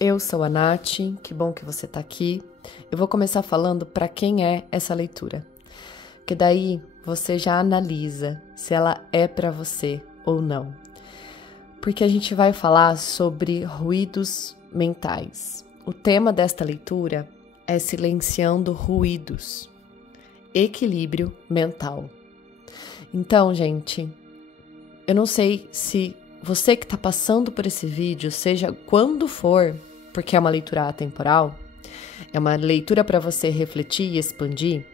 Eu sou a Nath, que bom que você tá aqui. Eu vou começar falando para quem é essa leitura, porque daí você já analisa se ela é para você ou não. Porque a gente vai falar sobre ruídos mentais. O tema desta leitura é silenciando ruídos, equilíbrio mental. Então, gente, eu não sei se você que está passando por esse vídeo, seja quando for, porque é uma leitura atemporal, é uma leitura para você refletir e expandir,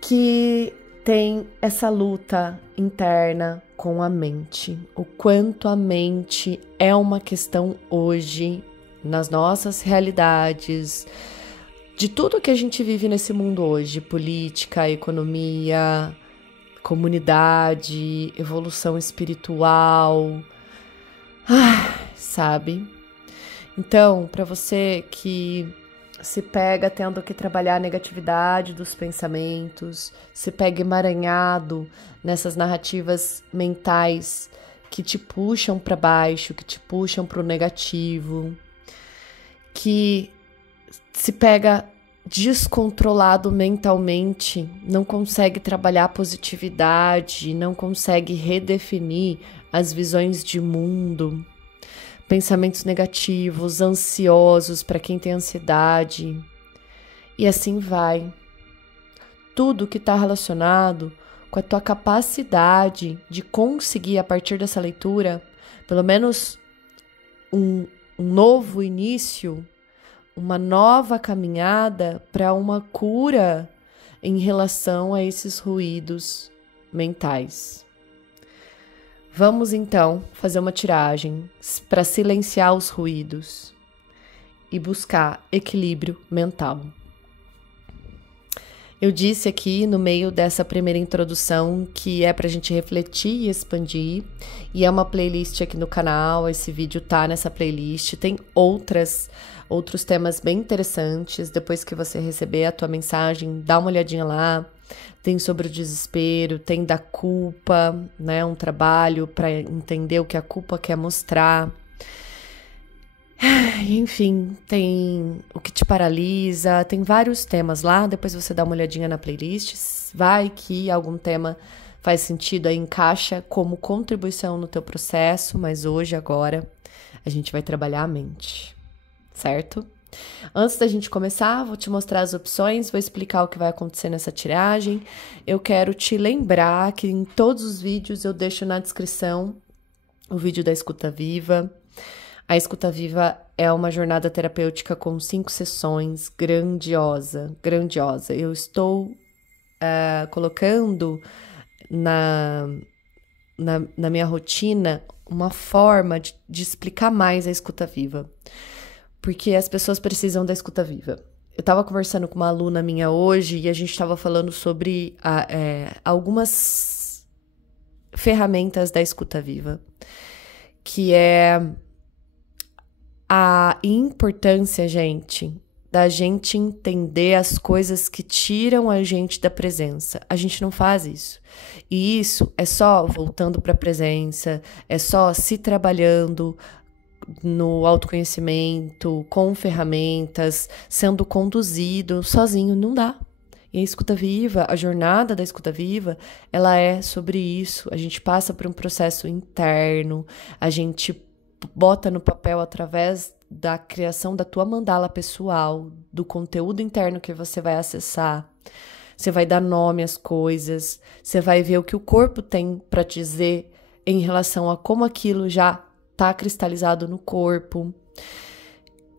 que tem essa luta interna com a mente. O quanto a mente é uma questão hoje, nas nossas realidades, de tudo que a gente vive nesse mundo hoje, política, economia, comunidade, evolução espiritual, sabe? Então, para você que se pega tendo que trabalhar a negatividade dos pensamentos, se pega emaranhado nessas narrativas mentais que te puxam para baixo, que te puxam para o negativo, que se pega descontrolado mentalmente, não consegue trabalhar a positividade, não consegue redefinir as visões de mundo, pensamentos negativos, ansiosos para quem tem ansiedade, e assim vai. Tudo que está relacionado com a tua capacidade de conseguir, a partir dessa leitura, pelo menos um novo início, uma nova caminhada para uma cura em relação a esses ruídos mentais. Vamos então fazer uma tiragem para silenciar os ruídos e buscar equilíbrio mental. Eu disse aqui no meio dessa primeira introdução que é para a gente refletir e expandir, e é uma playlist aqui no canal, esse vídeo tá nessa playlist, tem outros temas bem interessantes. Depois que você receber a tua mensagem, dá uma olhadinha lá. Tem sobre o desespero, tem da culpa, né? Um trabalho para entender o que a culpa quer mostrar. Enfim, tem o que te paralisa, tem vários temas lá. Depois você dá uma olhadinha na playlist. Vai que algum tema faz sentido, aí encaixa como contribuição no teu processo, mas hoje, agora, a gente vai trabalhar a mente, certo? Antes da gente começar, vou te mostrar as opções, vou explicar o que vai acontecer nessa tiragem. Eu quero te lembrar que em todos os vídeos eu deixo na descrição o vídeo da Escuta Viva. A Escuta Viva é uma jornada terapêutica com 5 sessões, grandiosa. Eu estou colocando na minha rotina uma forma de explicar mais a Escuta Viva, porque as pessoas precisam da escuta viva. Eu estava conversando com uma aluna minha hoje e a gente estava falando sobre algumas ferramentas da escuta viva, que é a importância, gente, da gente entender as coisas que tiram a gente da presença. A gente não faz isso. E isso é só voltando para a presença, é só se trabalhando no autoconhecimento, com ferramentas, sendo conduzido sozinho, não dá. E a escuta viva, a jornada da escuta viva, ela é sobre isso. A gente passa por um processo interno, a gente bota no papel através da criação da tua mandala pessoal, do conteúdo interno que você vai acessar. Você vai dar nome às coisas, você vai ver o que o corpo tem para te dizer em relação a como aquilo já está cristalizado no corpo.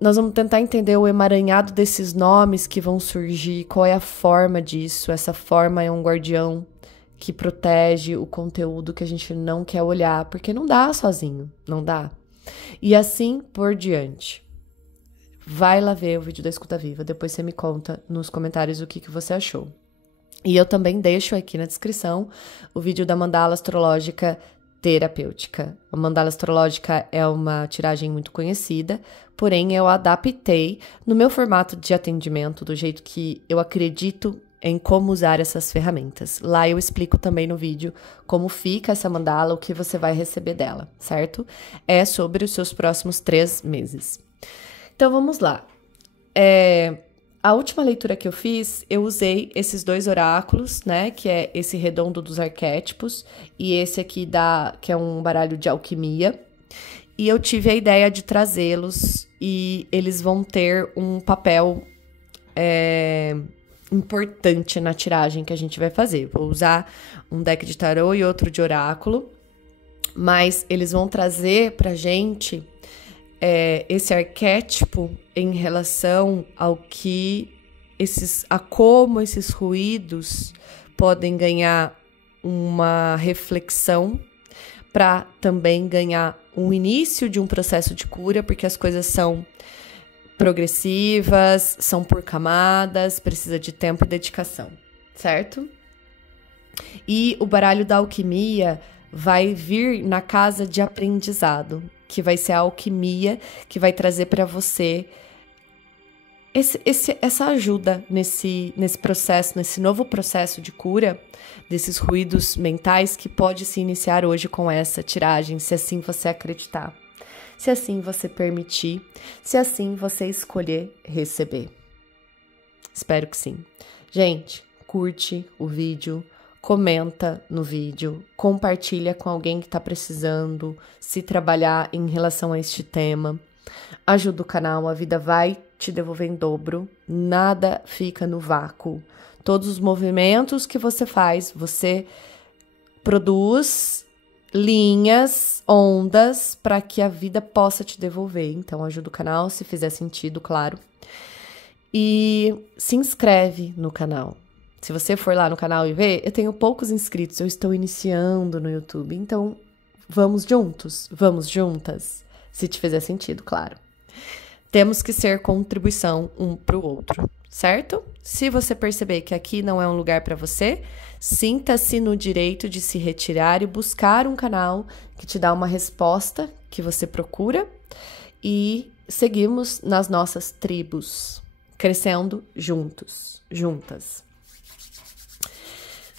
Nós vamos tentar entender o emaranhado desses nomes que vão surgir, qual é a forma disso. Essa forma é um guardião que protege o conteúdo que a gente não quer olhar, porque não dá sozinho, não dá. E assim por diante. Vai lá ver o vídeo da Escuta Viva, depois você me conta nos comentários o que você achou. E eu também deixo aqui na descrição o vídeo da mandala astrológica terapêutica. A mandala astrológica é uma tiragem muito conhecida, porém eu adaptei no meu formato de atendimento, do jeito que eu acredito em como usar essas ferramentas. Lá eu explico também no vídeo como fica essa mandala, o que você vai receber dela, certo? É sobre os seus próximos 3 meses. Então, vamos lá. A última leitura que eu fiz, eu usei esses 2 oráculos, né? Que é esse redondo dos arquétipos e esse aqui que é um baralho de alquimia. E eu tive a ideia de trazê-los e eles vão ter um papel importante na tiragem que a gente vai fazer. Vou usar um deck de tarô e outro de oráculo, mas eles vão trazer pra gente esse arquétipo em relação ao a como esses ruídos podem ganhar uma reflexão para também ganhar um início de um processo de cura, porque as coisas são progressivas, são por camadas, precisa de tempo e dedicação, certo? E o baralho da alquimia vai vir na casa de aprendizado, que vai ser a alquimia que vai trazer para você essa ajuda nesse processo, nesse novo processo de cura desses ruídos mentais que pode se iniciar hoje com essa tiragem, se assim você acreditar, se assim você permitir, se assim você escolher receber. Espero que sim. Gente, curte o vídeo, comenta no vídeo, compartilha com alguém que está precisando se trabalhar em relação a este tema. Ajuda o canal, a vida vai te devolver em dobro, nada fica no vácuo. Todos os movimentos que você faz, você produz linhas, ondas, para que a vida possa te devolver. Então, ajuda o canal, se fizer sentido, claro. E se inscreve no canal. Se você for lá no canal e ver, eu tenho poucos inscritos, eu estou iniciando no YouTube. Então, vamos juntos? Vamos juntas? Se te fizer sentido, claro. Temos que ser contribuição um para o outro, certo? Se você perceber que aqui não é um lugar para você, sinta-se no direito de se retirar e buscar um canal que te dá uma resposta que você procura e seguimos nas nossas tribos, crescendo juntos, juntas.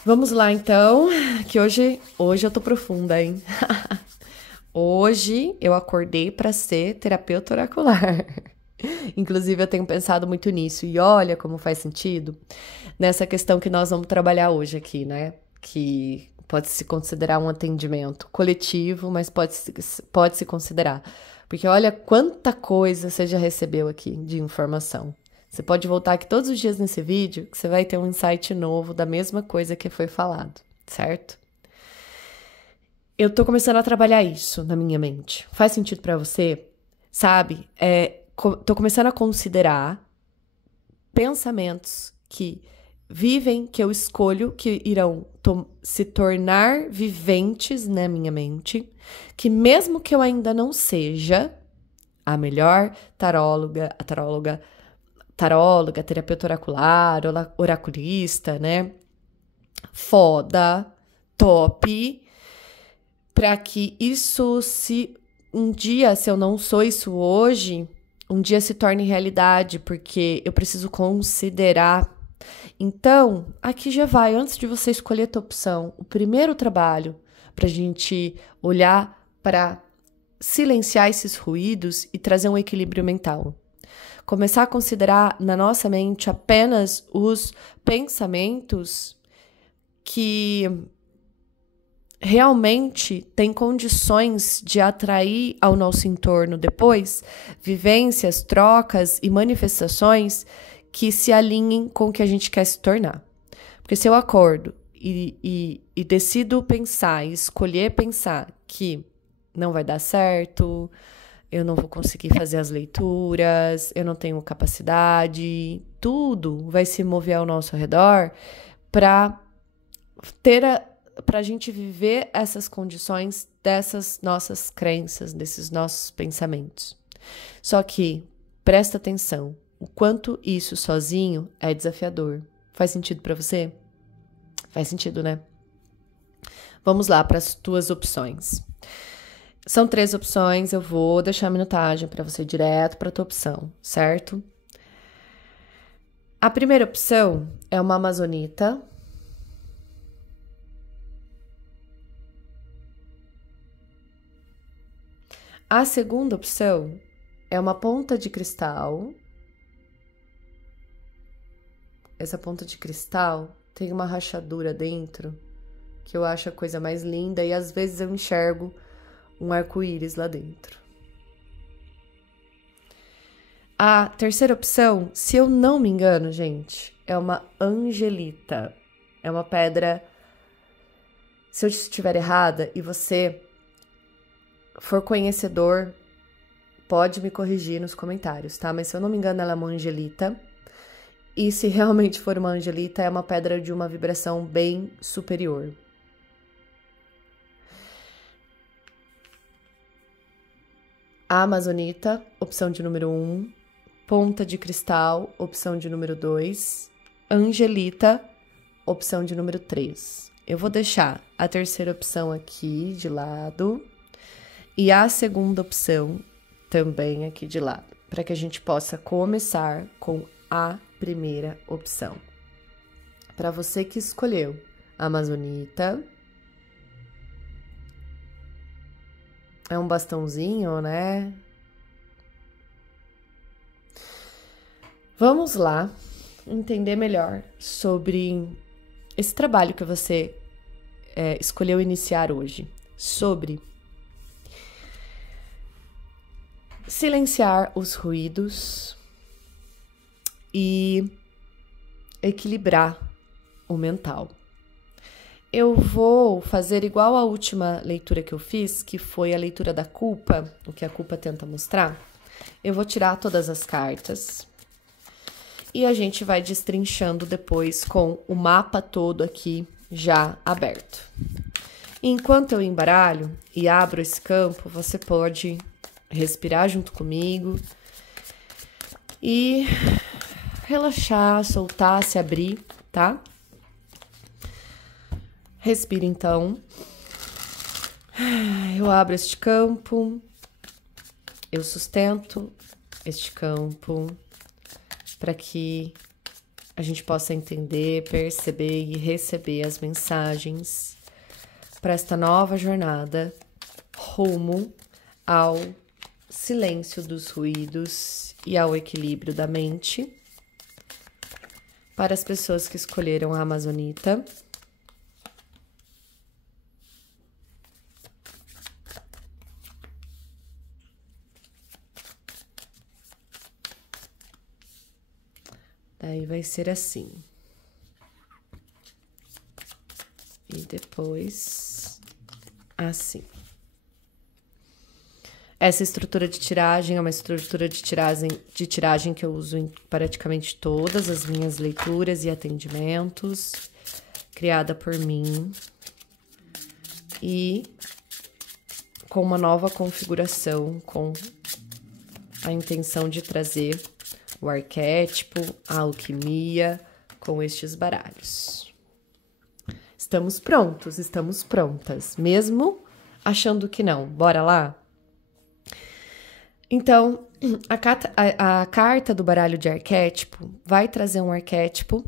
Vamos lá, então, que hoje eu tô profunda, hein? Hoje eu acordei para ser terapeuta oracular. Inclusive, eu tenho pensado muito nisso. E olha como faz sentido nessa questão que nós vamos trabalhar hoje aqui, né? Que pode se considerar um atendimento coletivo, mas pode se considerar. Porque olha quanta coisa você já recebeu aqui de informação. Você pode voltar aqui todos os dias nesse vídeo que você vai ter um insight novo da mesma coisa que foi falado, certo? Eu tô começando a trabalhar isso na minha mente. Faz sentido pra você? Sabe? Tô começando a considerar pensamentos que vivem, que eu escolho, que irão se tornar viventes na minha mente, que mesmo que eu ainda não seja a melhor taróloga, terapeuta oracular, oraculista, né? Foda, top, para que isso um dia, se eu não sou isso hoje, um dia se torne realidade, porque eu preciso considerar. Então, aqui já vai, antes de você escolher a tua opção, o primeiro trabalho para a gente olhar para silenciar esses ruídos e trazer um equilíbrio mental. Começar a considerar na nossa mente apenas os pensamentos que realmente têm condições de atrair ao nosso entorno depois vivências, trocas e manifestações que se alinhem com o que a gente quer se tornar. Porque se eu acordo e decido pensar e escolher pensar que não vai dar certo, eu não vou conseguir fazer as leituras, eu não tenho capacidade, tudo vai se mover ao nosso redor para a gente viver essas condições dessas nossas crenças, desses nossos pensamentos. Só que, presta atenção, o quanto isso sozinho é desafiador. Faz sentido para você? Faz sentido, né? Vamos lá para as tuas opções. São 3 opções, eu vou deixar a minutagem para você direto para a tua opção, certo? A primeira opção é uma amazonita. A segunda opção é uma ponta de cristal. Essa ponta de cristal tem uma rachadura dentro, que eu acho a coisa mais linda, e às vezes eu enxergo um arco-íris lá dentro. A terceira opção, se eu não me engano, gente, é uma angelita. É uma pedra... Se eu estiver errada e você for conhecedor, pode me corrigir nos comentários, tá? Mas se eu não me engano, ela é uma angelita. E se realmente for uma angelita, é uma pedra de uma vibração bem superior. A amazonita, opção de número 1. Ponta de cristal, opção de número 2. Angelita, opção de número 3. Eu vou deixar a terceira opção aqui de lado e a segunda opção também aqui de lado, para que a gente possa começar com a primeira opção. Para você que escolheu a amazonita, é um bastãozinho, né? Vamos lá entender melhor sobre esse trabalho que você escolheu iniciar hoje, sobre silenciar os ruídos e equilibrar o mental. Eu vou fazer igual a última leitura que eu fiz, que foi a leitura da culpa, o que a culpa tenta mostrar. Eu vou tirar todas as cartas e a gente vai destrinchando depois com o mapa todo aqui já aberto. Enquanto eu embaralho e abro esse campo, você pode respirar junto comigo e relaxar, soltar, se abrir, tá? Respira então. Eu abro este campo, eu sustento este campo para que a gente possa entender, perceber e receber as mensagens para esta nova jornada rumo ao silêncio dos ruídos e ao equilíbrio da mente. Para as pessoas que escolheram a amazonita, daí vai ser assim. E depois, assim. Essa estrutura de tiragem é uma estrutura de tiragem que eu uso em praticamente todas as minhas leituras e atendimentos, criada por mim. E com uma nova configuração, com a intenção de trazer o arquétipo, a alquimia com estes baralhos. Estamos prontos, estamos prontas, mesmo achando que não. Bora lá? Então, a carta do baralho de arquétipo vai trazer um arquétipo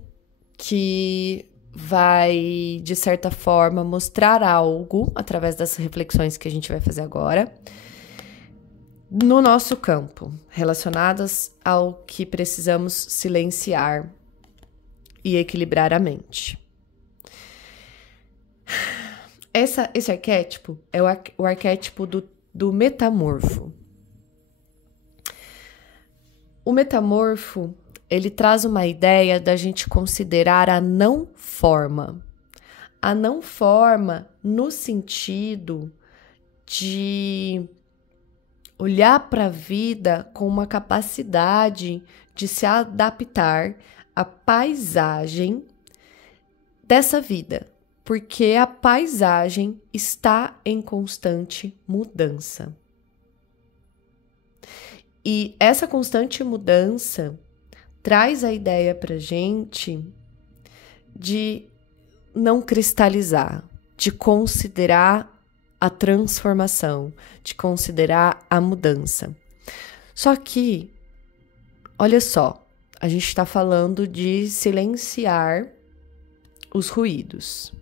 que vai, de certa forma, mostrar algo através das reflexões que a gente vai fazer agora no nosso campo, relacionadas ao que precisamos silenciar e equilibrar a mente. Esse arquétipo é o arquétipo do metamorfo. O metamorfo, ele traz uma ideia da gente considerar a não forma. A não forma no sentido de olhar para a vida com uma capacidade de se adaptar à paisagem dessa vida, porque a paisagem está em constante mudança. E essa constante mudança traz a ideia para a gente de não cristalizar, de considerar a transformação, de considerar a mudança. Só que, olha só, a gente está falando de silenciar os ruídos.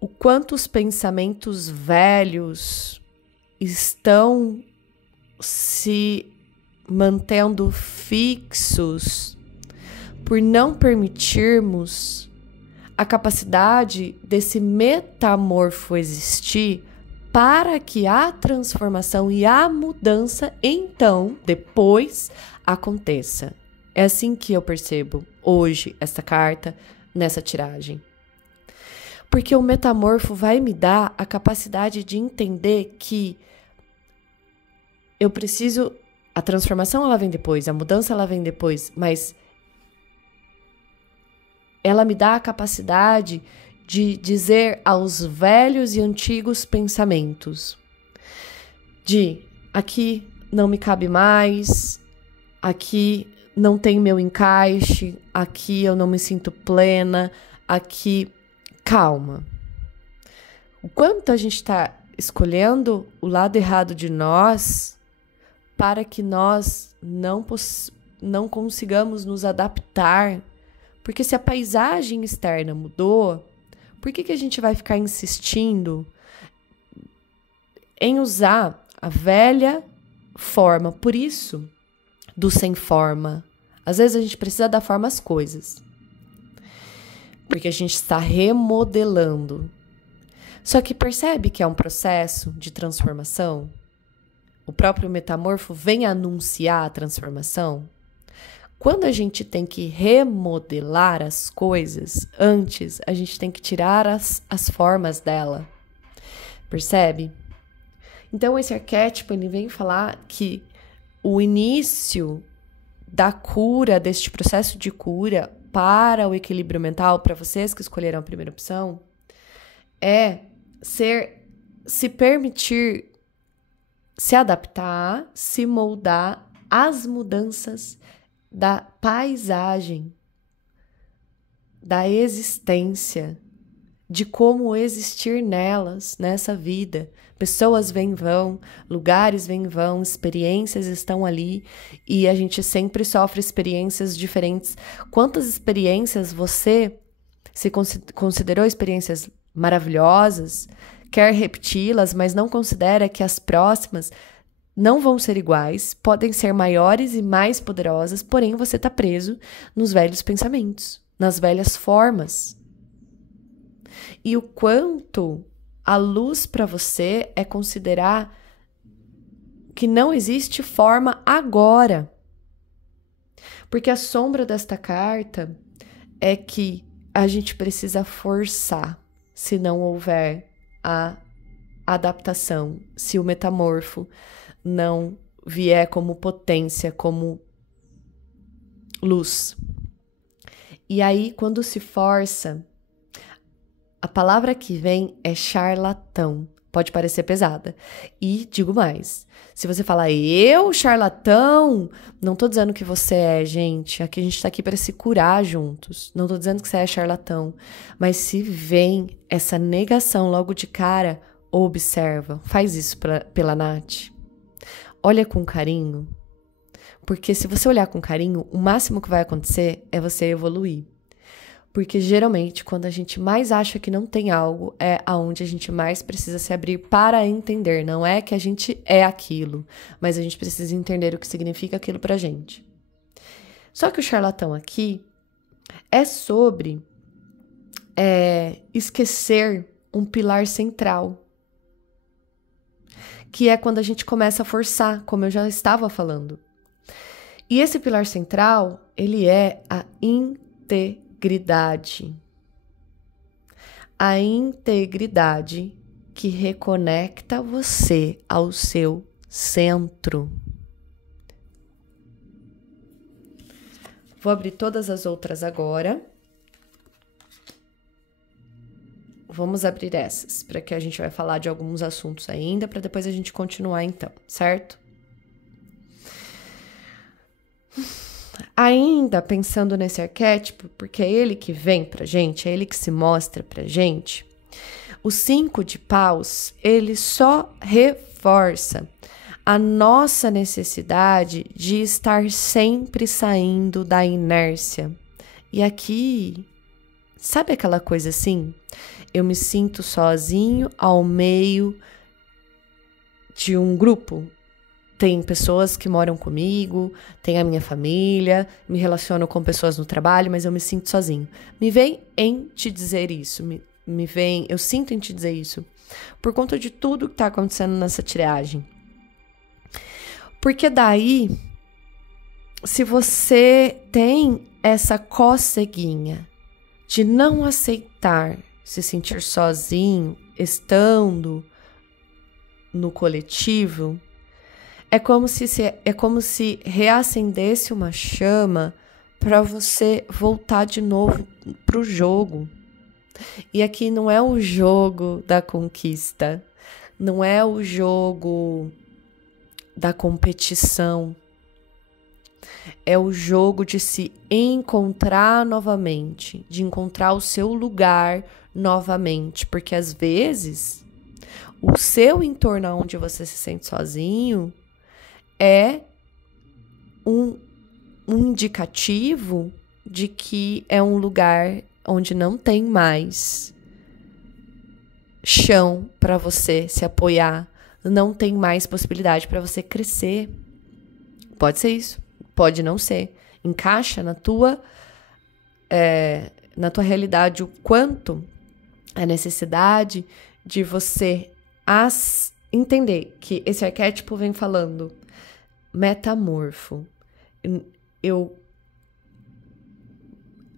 O quanto os pensamentos velhos estão se mantendo fixos por não permitirmos a capacidade desse metamorfo existir para que a transformação e a mudança, então, depois, aconteça. É assim que eu percebo hoje esta carta nessa tiragem. Porque o metamorfo vai me dar a capacidade de entender que eu preciso... A transformação ela vem depois, a mudança ela vem depois, mas ela me dá a capacidade de dizer aos velhos e antigos pensamentos de aqui não me cabe mais, aqui não tem meu encaixe, aqui eu não me sinto plena, aqui... Calma. O quanto a gente está escolhendo o lado errado de nós para que nós não consigamos nos adaptar. Porque se a paisagem externa mudou, por que a gente vai ficar insistindo em usar a velha forma? Por isso, do sem forma. Às vezes a gente precisa dar forma às coisas. Porque a gente está remodelando. Só que percebe que é um processo de transformação? O próprio metamorfo vem anunciar a transformação? Quando a gente tem que remodelar as coisas, antes a gente tem que tirar as formas dela. Percebe? Então esse arquétipo ele vem falar que o início da cura, deste processo de cura para o equilíbrio mental, para vocês que escolheram a primeira opção, é se permitir se adaptar, se moldar às mudanças da paisagem, da existência, de como existir nelas, nessa vida. Pessoas vêm e vão, lugares vêm e vão, experiências estão ali e a gente sempre sofre experiências diferentes. Quantas experiências você se considerou experiências maravilhosas, quer repeti-las, mas não considera que as próximas não vão ser iguais, podem ser maiores e mais poderosas, porém você está preso nos velhos pensamentos, nas velhas formas. E o quanto a luz para você é considerar que não existe forma agora. Porque a sombra desta carta é que a gente precisa forçar se não houver a adaptação, se o metamorfo não vier como potência, como luz. E aí, quando se força, a palavra que vem é charlatão. Pode parecer pesada. E digo mais, se você falar eu, charlatão, não tô dizendo que você é, gente. Aqui a gente tá aqui para se curar juntos. Não tô dizendo que você é charlatão. Mas se vem essa negação logo de cara, observa. Faz isso pela Nath. Olha com carinho. Porque se você olhar com carinho, o máximo que vai acontecer é você evoluir. Porque geralmente, quando a gente mais acha que não tem algo, é aonde a gente mais precisa se abrir para entender. Não é que a gente é aquilo, mas a gente precisa entender o que significa aquilo pra gente. Só que o charlatão aqui é sobre esquecer um pilar central, que é quando a gente começa a forçar, como eu já estava falando. E esse pilar central, ele é a integridade. A integridade que reconecta você ao seu centro. Vou abrir todas as outras agora. Vamos abrir essas, para que a gente vai falar de alguns assuntos ainda, para depois a gente continuar então, certo? Ainda pensando nesse arquétipo, porque é ele que vem pra gente, é ele que se mostra pra gente, o 5 de paus, ele só reforça a nossa necessidade de estar sempre saindo da inércia. E aqui, sabe aquela coisa assim? Eu me sinto sozinho ao meio de um grupo. tem pessoas que moram comigo, tem a minha família, me relaciono com pessoas no trabalho, mas eu me sinto sozinho. Me vem em te dizer isso, eu sinto em te dizer isso, por conta de tudo que tá acontecendo nessa triagem. Porque daí, se você tem essa coceguinha de não aceitar se sentir sozinho, estando no coletivo, é como se reacendesse uma chama para você voltar de novo pro jogo. E aqui não é o jogo da conquista, não é o jogo da competição, é o jogo de se encontrar novamente, de encontrar o seu lugar novamente, porque às vezes o seu entorno onde você se sente sozinho é um indicativo de que é um lugar onde não tem mais chão para você se apoiar, não tem mais possibilidade para você crescer. Pode ser isso, pode não ser. Encaixa na tua realidade o quanto a necessidade de você entender que esse arquétipo vem falando metamorfo. Eu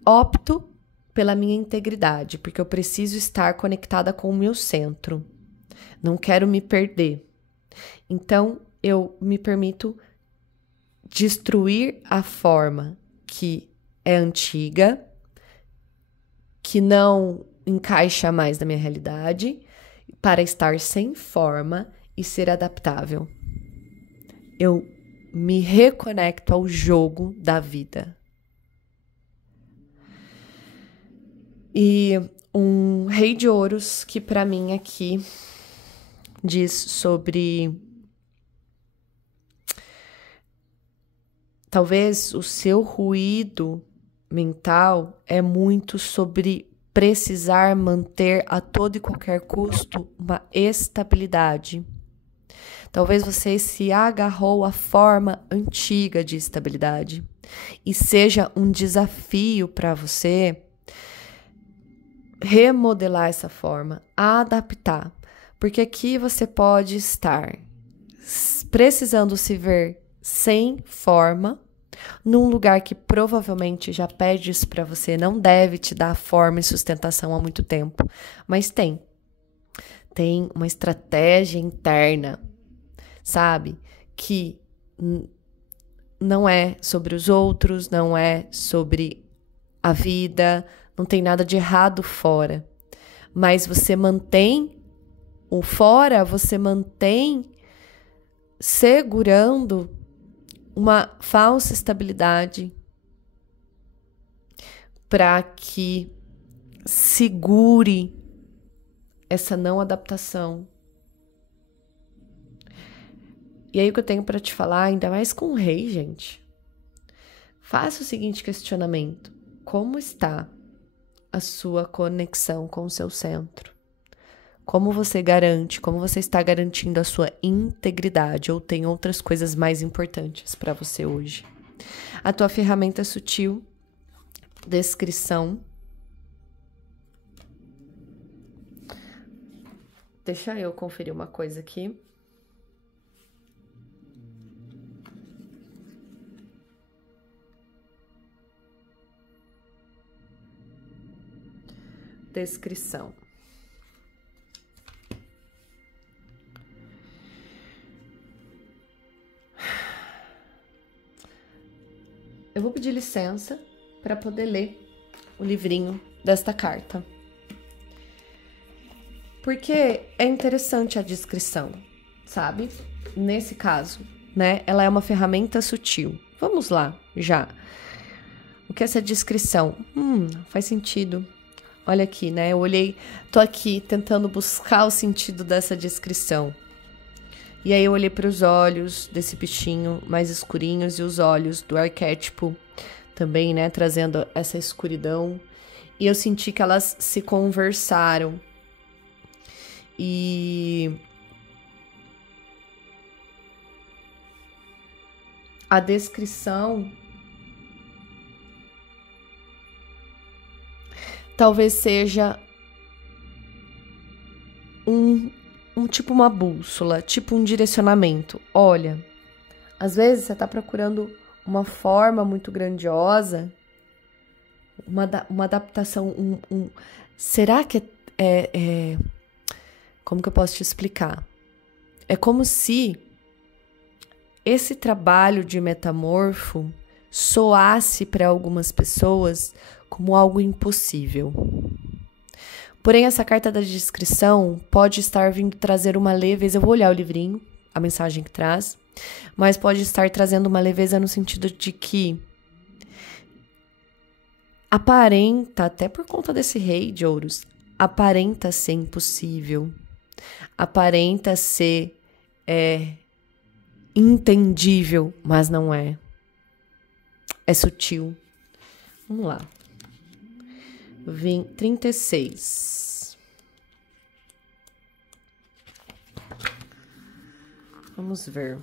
opto pela minha integridade, porque eu preciso estar conectada com o meu centro. Não quero me perder. Então, eu me permito destruir a forma que é antiga, que não encaixa mais na minha realidade, para estar sem forma e ser adaptável. Eu me reconecto ao jogo da vida. E um rei de ouros que para mim aqui diz sobre talvez o seu ruído mental é muito sobre precisar manter a todo e qualquer custo uma estabilidade. Talvez você se agarrou à forma antiga de estabilidade e seja um desafio para você remodelar essa forma, adaptar, porque aqui você pode estar precisando se ver sem forma, num lugar que provavelmente já pede isso para você, não deve te dar forma e sustentação há muito tempo, mas tem uma estratégia interna, sabe? Que não é sobre os outros, não é sobre a vida, não tem nada de errado fora, mas você mantém o fora, você mantém segurando uma falsa estabilidade para que segure essa não adaptação. E aí o que eu tenho para te falar, ainda mais com o rei, gente, faça o seguinte questionamento: como está a sua conexão com o seu centro? Como você está garantindo a sua integridade, ou tem outras coisas mais importantes para você hoje? A tua ferramenta sutil, descrição. Deixa eu conferir uma coisa aqui. Descrição. Eu vou pedir licença para poder ler o livrinho desta carta. Porque é interessante a descrição, sabe? Nesse caso, né? Ela é uma ferramenta sutil. Vamos lá, já. O que é essa descrição? Faz sentido. Olha aqui, né? Eu olhei, tô aqui tentando buscar o sentido dessa descrição. E aí eu olhei para os olhos desse bichinho mais escurinhos e os olhos do arquétipo também, né? Trazendo essa escuridão. E eu senti que elas se conversaram. E a descrição talvez seja tipo uma bússola, tipo um direcionamento. Olha, às vezes você está procurando uma forma muito grandiosa, uma adaptação, será que como que eu posso te explicar? É como se esse trabalho de metamorfo soasse para algumas pessoas como algo impossível. Porém, essa carta da descrição pode estar vindo trazer uma leveza. Eu vou olhar o livrinho, a mensagem que traz, mas pode estar trazendo uma leveza no sentido de que aparenta, até por conta desse rei de ouros, aparenta ser impossível, aparenta ser entendível, mas não é. É sutil. Vamos lá. 36. Vamos ver.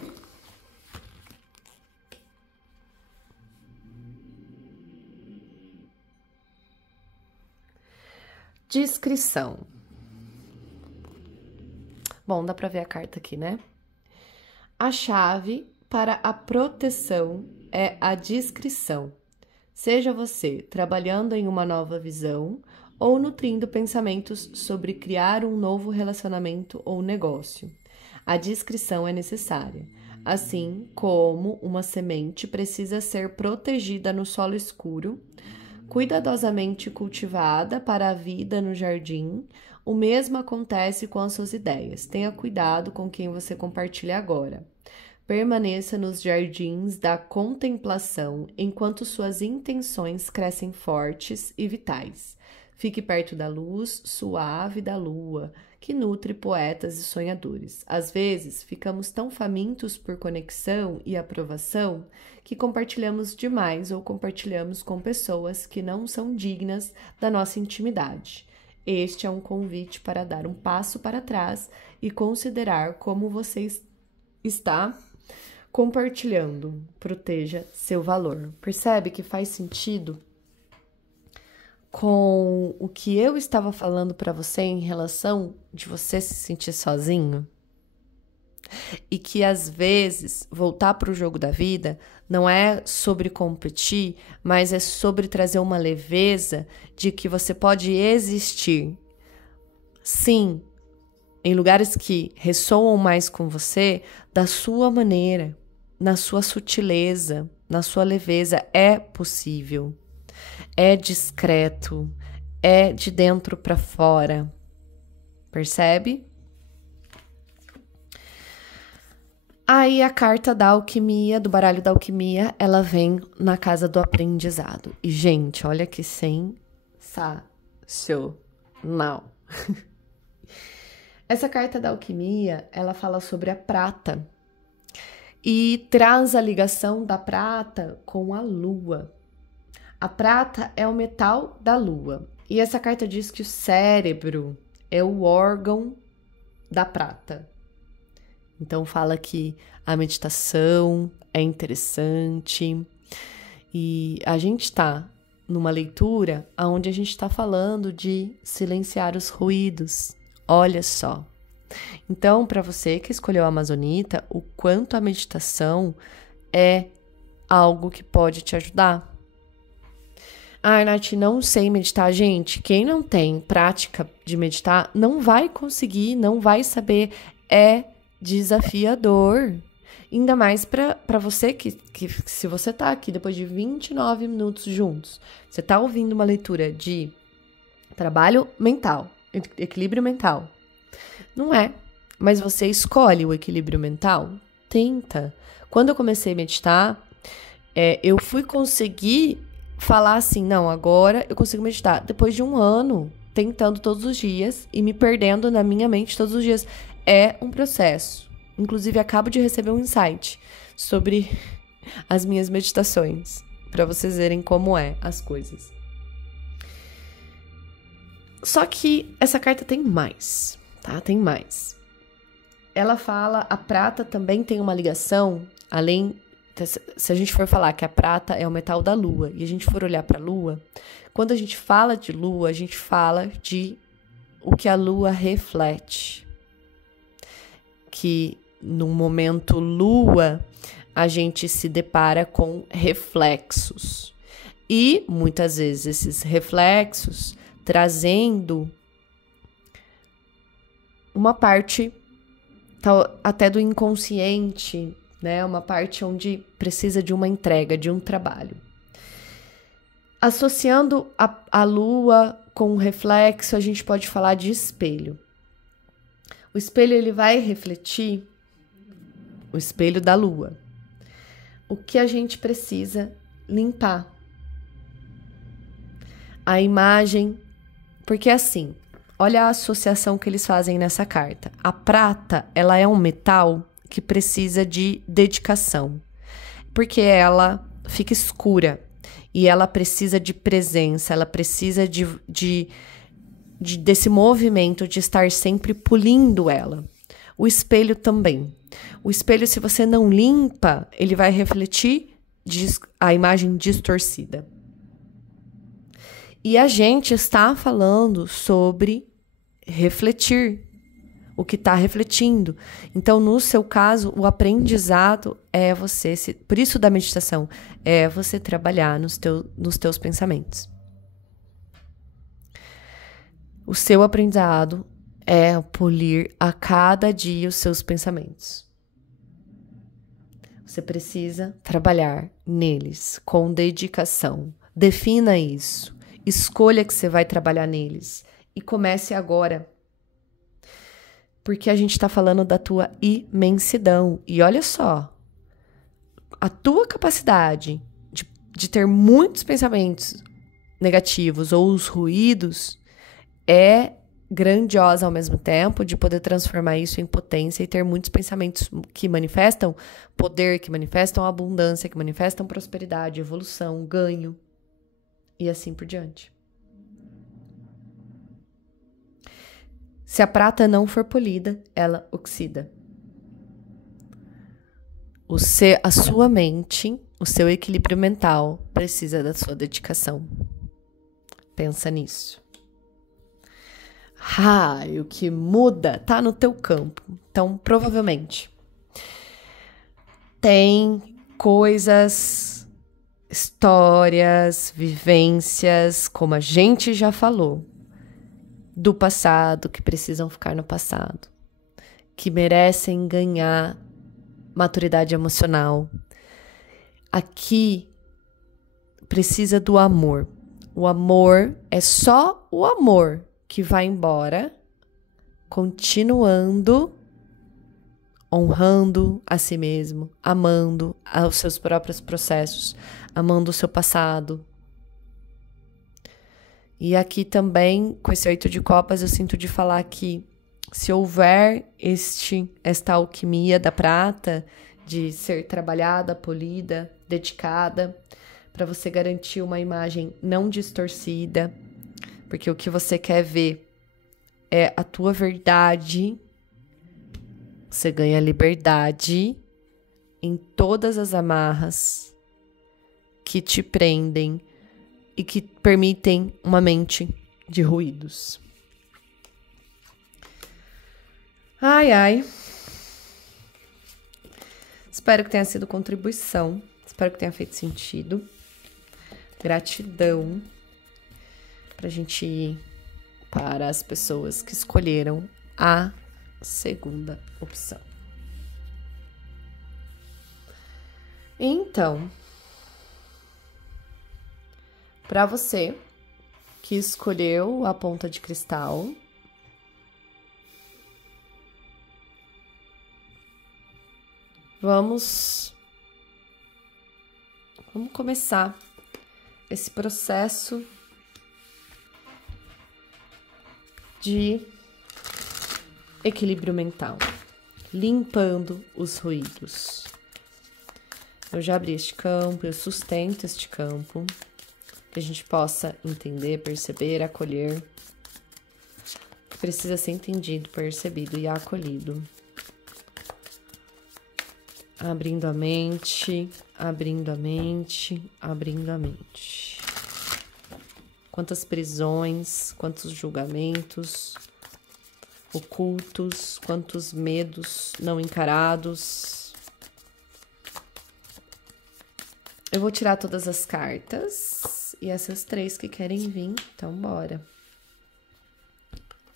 Descrição. Bom, dá pra ver a carta aqui, né? A chave para a proteção é a discrição. Seja você trabalhando em uma nova visão ou nutrindo pensamentos sobre criar um novo relacionamento ou negócio. A discrição é necessária, assim como uma semente precisa ser protegida no solo escuro, cuidadosamente cultivada para a vida no jardim. O mesmo acontece com as suas ideias. Tenha cuidado com quem você compartilha agora. Permaneça nos jardins da contemplação enquanto suas intenções crescem fortes e vitais. Fique perto da luz suave da lua, que nutre poetas e sonhadores. Às vezes, ficamos tão famintos por conexão e aprovação que compartilhamos demais ou compartilhamos com pessoas que não são dignas da nossa intimidade. Este é um convite para dar um passo para trás e considerar como você está compartilhando. Proteja seu valor. Percebe que faz sentido com o que eu estava falando para você em relação de você se sentir sozinho? E que às vezes voltar para o jogo da vida não é sobre competir, mas é sobre trazer uma leveza de que você pode existir, sim, em lugares que ressoam mais com você, da sua maneira, na sua sutileza, na sua leveza. É possível, é discreto, é de dentro para fora. Percebe? Aí a carta da alquimia, do baralho da alquimia, ela vem na casa do aprendizado. E, gente, olha que sensacional. Essa carta da alquimia, ela fala sobre a prata e traz a ligação da prata com a lua. A prata é o metal da lua. E essa carta diz que o cérebro é o órgão da prata. Então fala que a meditação é interessante. E a gente está numa leitura onde a gente está falando de silenciar os ruídos. Olha só. Então, para você que escolheu a Amazonita, o quanto a meditação é algo que pode te ajudar. Ah, Nath, não sei meditar. Gente, quem não tem prática de meditar não vai conseguir, não vai saber. É desafiador. Ainda mais para você que se você tá aqui depois de 29 minutos juntos, você tá ouvindo uma leitura de trabalho mental, equilíbrio mental. Não é, mas você escolhe o equilíbrio mental? Tenta. Quando eu comecei a meditar, eu fui conseguir falar assim, não, agora eu consigo meditar. Depois de um ano, tentando todos os dias e me perdendo na minha mente todos os dias. É um processo. Inclusive, acabo de receber um insight sobre as minhas meditações, para vocês verem como é as coisas. Só que essa carta tem mais, tá? Tem mais. Ela fala, a prata também tem uma ligação, além Se a gente for falar que a prata é o metal da lua e a gente for olhar para a lua, quando a gente fala de lua, a gente fala de o que a lua reflete. Que no momento lua, a gente se depara com reflexos. E muitas vezes esses reflexos trazendo uma parte até do inconsciente, né? Uma parte onde precisa de uma entrega, de um trabalho. Associando a lua com o reflexo, a gente pode falar de espelho. O espelho, ele vai refletir o espelho da lua. O que a gente precisa limpar. A imagem, porque assim, olha a associação que eles fazem nessa carta. A prata, ela é um metal que precisa de dedicação, porque ela fica escura e ela precisa de presença, ela precisa desse movimento de estar sempre polindo ela. O espelho também. O espelho, se você não limpa, ele vai refletir a imagem distorcida. E a gente está falando sobre refletir o que está refletindo. Então, no seu caso, o aprendizado é você... Por isso da meditação, é você trabalhar nos teus pensamentos. O seu aprendizado é polir a cada dia os seus pensamentos. Você precisa trabalhar neles com dedicação. Defina isso. Escolha que você vai trabalhar neles. E comece agora. Porque a gente está falando da tua imensidão. E olha só. A tua capacidade de ter muitos pensamentos negativos ou os ruídos é grandiosa ao mesmo tempo, de poder transformar isso em potência e ter muitos pensamentos que manifestam poder, que manifestam abundância, que manifestam prosperidade, evolução, ganho e assim por diante. Se a prata não for polida, ela oxida. A sua mente, o seu equilíbrio mental precisa da sua dedicação. Pensa nisso. O que muda tá no teu campo. Então, provavelmente, tem coisas, histórias, vivências, como a gente já falou, do passado, que precisam ficar no passado, que merecem ganhar maturidade emocional. Aqui precisa do amor. O amor é só o amor que vai embora, continuando, honrando a si mesmo, amando os seus próprios processos, amando o seu passado. E aqui também, com esse 8 de copas, eu sinto de falar que se houver esta alquimia da prata, de ser trabalhada, polida, dedicada, para você garantir uma imagem não distorcida, porque o que você quer ver é a tua verdade. Você ganha liberdade em todas as amarras que te prendem e que permitem uma mente de ruídos. Ai. Espero que tenha sido contribuição. Espero que tenha feito sentido. Gratidão. Pra gente ir para as pessoas que escolheram a segunda opção. Então, para você que escolheu a ponta de cristal, vamos começar esse processo de equilíbrio mental, limpando os ruídos. Eu já abri este campo, eu sustento este campo, que a gente possa entender, perceber, acolher, que precisa ser entendido, percebido e acolhido. Abrindo a mente, abrindo a mente, abrindo a mente. Quantas prisões, quantos julgamentos ocultos, quantos medos não encarados. Eu vou tirar todas as cartas e essas 3 que querem vir, então bora.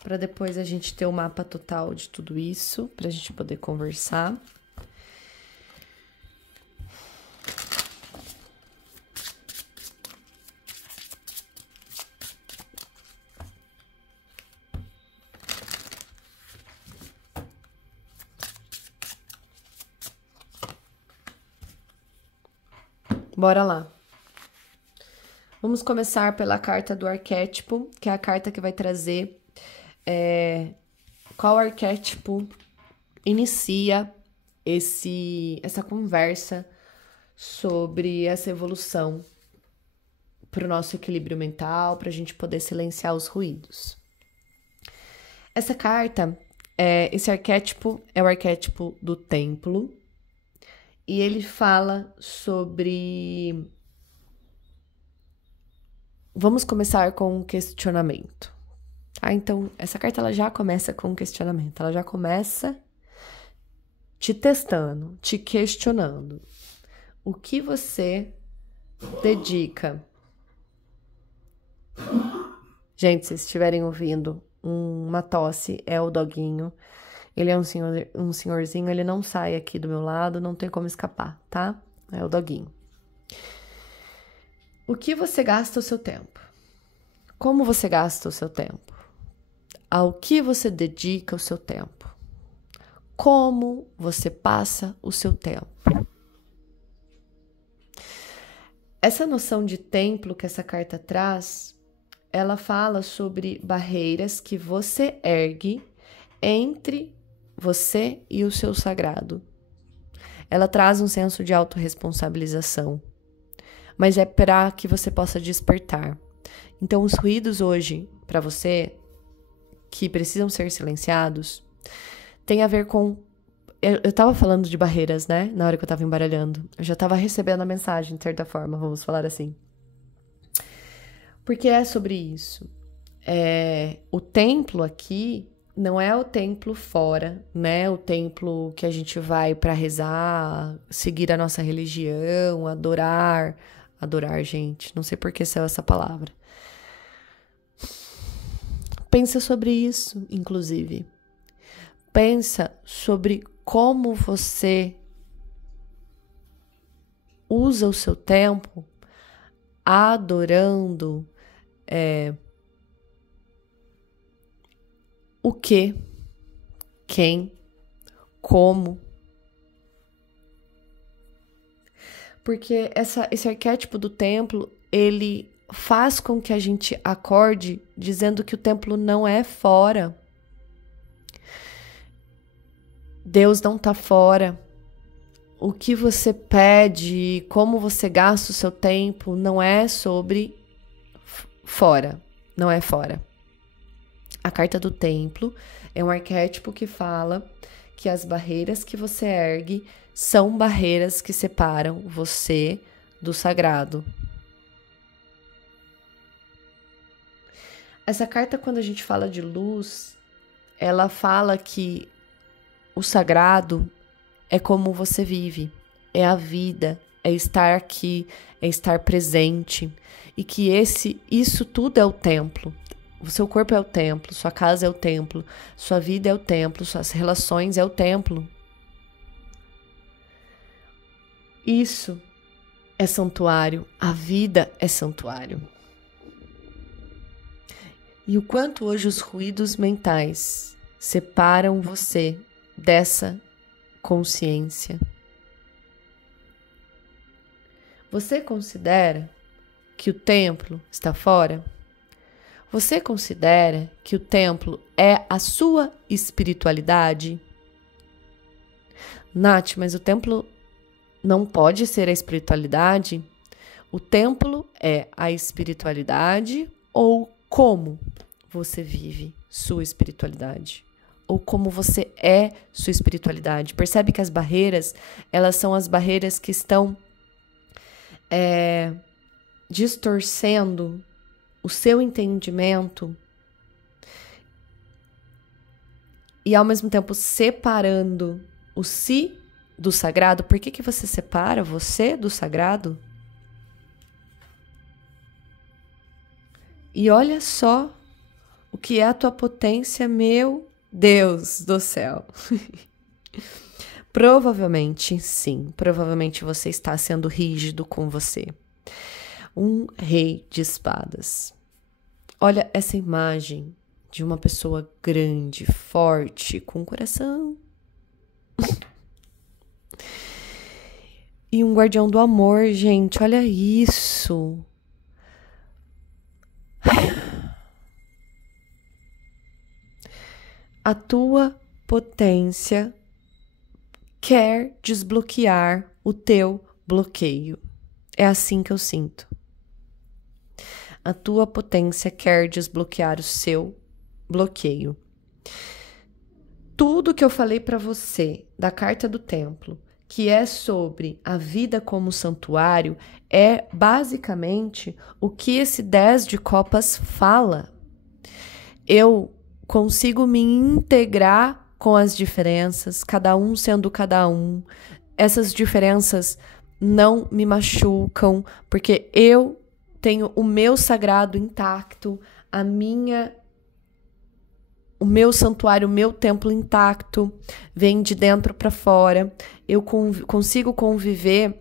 Para depois a gente ter o mapa total de tudo isso, para a gente poder conversar. Bora lá. Vamos começar pela carta do arquétipo, que é a carta que vai trazer qual arquétipo inicia essa conversa sobre essa evolução para o nosso equilíbrio mental, para a gente poder silenciar os ruídos. Essa carta, esse arquétipo é o arquétipo do templo, e ele fala sobre... Vamos começar com um questionamento. Então, essa carta ela já começa com um questionamento. Ela já começa te testando, te questionando. O que você dedica? Gente, se estiverem ouvindo uma tosse, é o doguinho. Ele é um senhorzinho, ele não sai aqui do meu lado, não tem como escapar, tá? É o doguinho. O que você gasta o seu tempo? Como você gasta o seu tempo? Ao que você dedica o seu tempo? Como você passa o seu tempo? Essa noção de templo que essa carta traz, ela fala sobre barreiras que você ergue entre você e o seu sagrado. Ela traz um senso de autorresponsabilização, mas é para que você possa despertar. Então, os ruídos hoje, para você, que precisam ser silenciados, tem a ver com... Eu estava falando de barreiras, né? Na hora que eu estava embaralhando. Eu já estava recebendo a mensagem, de certa forma, vamos falar assim. Porque é sobre isso. O templo aqui não é o templo fora, né? O templo que a gente vai para rezar, seguir a nossa religião, adorar, gente. Não sei por que saiu essa palavra. Pensa sobre isso, inclusive. Pensa sobre como você usa o seu tempo adorando o que, quem, como. Porque esse arquétipo do templo, ele faz com que a gente acorde dizendo que o templo não é fora. Deus não está fora. O que você pede, como você gasta o seu tempo, não é sobre fora. Não é fora. A carta do templo é um arquétipo que fala que as barreiras que você ergue são barreiras que separam você do sagrado. Essa carta, quando a gente fala de luz, ela fala que o sagrado é como você vive, é a vida, é estar aqui, é estar presente, e que isso tudo é o templo. O seu corpo é o templo, sua casa é o templo, sua vida é o templo, suas relações é o templo. Isso é santuário, a vida é santuário. E o quanto hoje os ruídos mentais separam você dessa consciência. Você considera que o templo está fora? Você considera que o templo é a sua espiritualidade? Nath, mas o templo não pode ser a espiritualidade? O templo é a espiritualidade ou como você vive sua espiritualidade? ou como você é sua espiritualidade. Percebe que as barreiras, elas são as barreiras que estão distorcendo o seu entendimento e, ao mesmo tempo, separando o si do sagrado. Por que você separa você do sagrado? E olha só o que é a tua potência, meu Deus do céu. Provavelmente, sim, provavelmente você está sendo rígido com você. Um rei de espadas. Olha essa imagem de uma pessoa grande, forte, com coração. E um guardião do amor, gente, olha isso. A tua potência quer desbloquear o teu bloqueio. É assim que eu sinto. A tua potência quer desbloquear o seu bloqueio. Tudo que eu falei para você da carta do templo, que é sobre a vida como santuário, é basicamente o que esse 10 de copas fala. Eu consigo me integrar com as diferenças, cada um sendo cada um. Essas diferenças não me machucam, porque eu tenho o meu sagrado intacto, o meu santuário, o meu templo intacto, vem de dentro para fora. Eu consigo conviver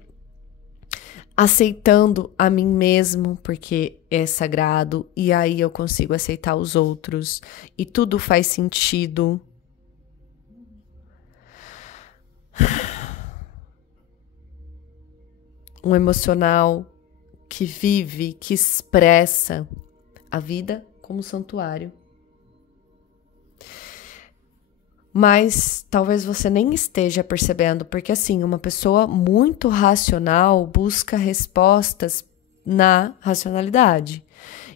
aceitando a mim mesmo, porque é sagrado, e aí eu consigo aceitar os outros, e tudo faz sentido. Um emocional que vive, que expressa a vida como santuário. Mas talvez você nem esteja percebendo, porque assim, uma pessoa muito racional busca respostas na racionalidade.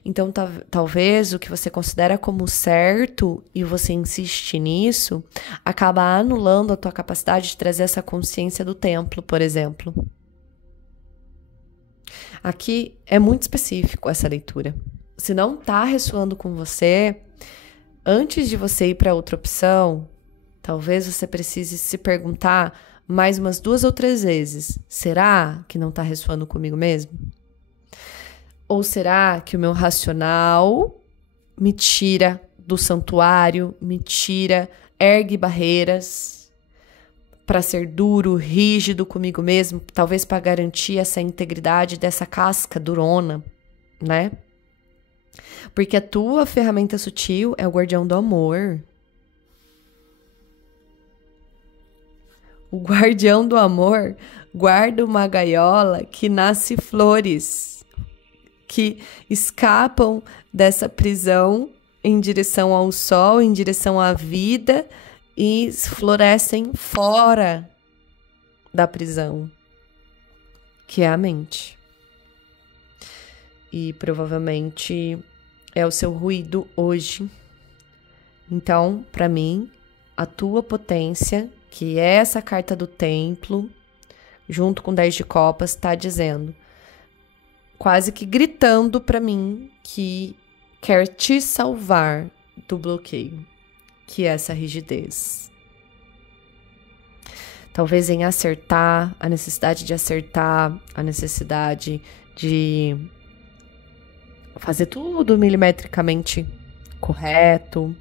Então, talvez o que você considera como certo e você insiste nisso, acaba anulando a tua capacidade de trazer essa consciência do templo, por exemplo. Aqui é muito específico essa leitura. Se não está ressoando com você, antes de você ir para outra opção, talvez você precise se perguntar mais umas 2 ou 3 vezes. Será que não está ressoando comigo mesmo? Ou será que o meu racional me tira do santuário, ergue barreiras para ser duro, rígido comigo mesmo, talvez para garantir essa integridade dessa casca durona, né? Porque a tua ferramenta sutil é o guardião do amor. O guardião do amor guarda uma gaiola que nasce flores, que escapam dessa prisão em direção ao sol, em direção à vida, e florescem fora da prisão, que é a mente. E provavelmente é o seu ruído hoje. Então, para mim, a tua potência, que é essa carta do templo, junto com 10 de copas, está dizendo, quase que gritando para mim, que quer te salvar do bloqueio, que é essa rigidez. Talvez em acertar, a necessidade de acertar, a necessidade de fazer tudo milimetricamente correto.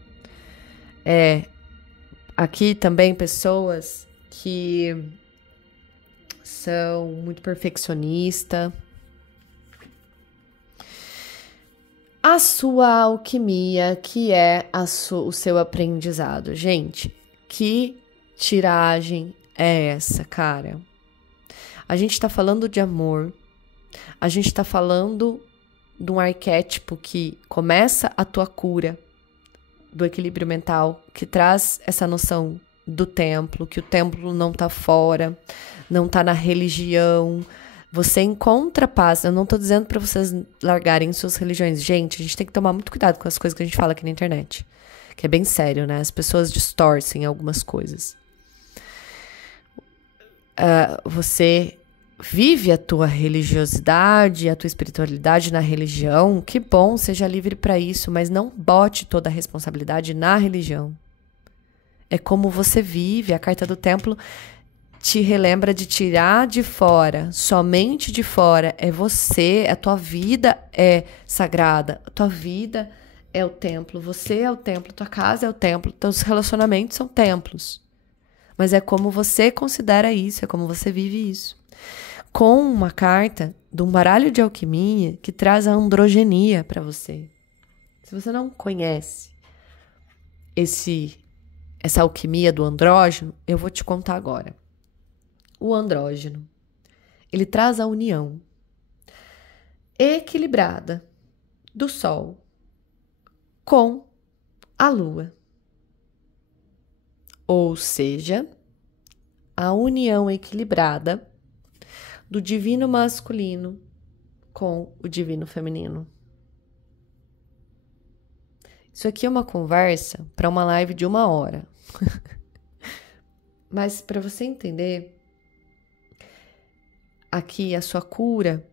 Aqui também pessoas que são muito perfeccionistas. A sua alquimia, que é o seu aprendizado. Gente, que tiragem é essa, cara? A gente tá falando de amor, a gente tá falando de um arquétipo que começa a tua cura do equilíbrio mental, que traz essa noção do templo, que o templo não tá fora, não tá na religião. Você encontra paz. Eu não tô dizendo pra vocês largarem suas religiões. Gente, a gente tem que tomar muito cuidado com as coisas que a gente fala aqui na internet. que é bem sério, né? As pessoas distorcem algumas coisas. Você vive a tua religiosidade, a tua espiritualidade na religião, que bom, seja livre para isso, mas não bote toda a responsabilidade na religião. É como você vive, a carta do templo te relembra de tirar de fora, somente de fora, é você, a tua vida é sagrada, a tua vida é o templo, você é o templo, tua casa é o templo, teus relacionamentos são templos. Mas é como você considera isso, é como você vive isso. Com uma carta de um baralho de alquimia que traz a androgenia para você. Se você não conhece essa alquimia do andrógeno, eu vou te contar agora. O andrógeno, ele traz a união equilibrada do Sol com a Lua. Ou seja, a união equilibrada do divino masculino com o divino feminino. Isso aqui é uma conversa para uma live de 1 hora. Mas para você entender, aqui a sua cura,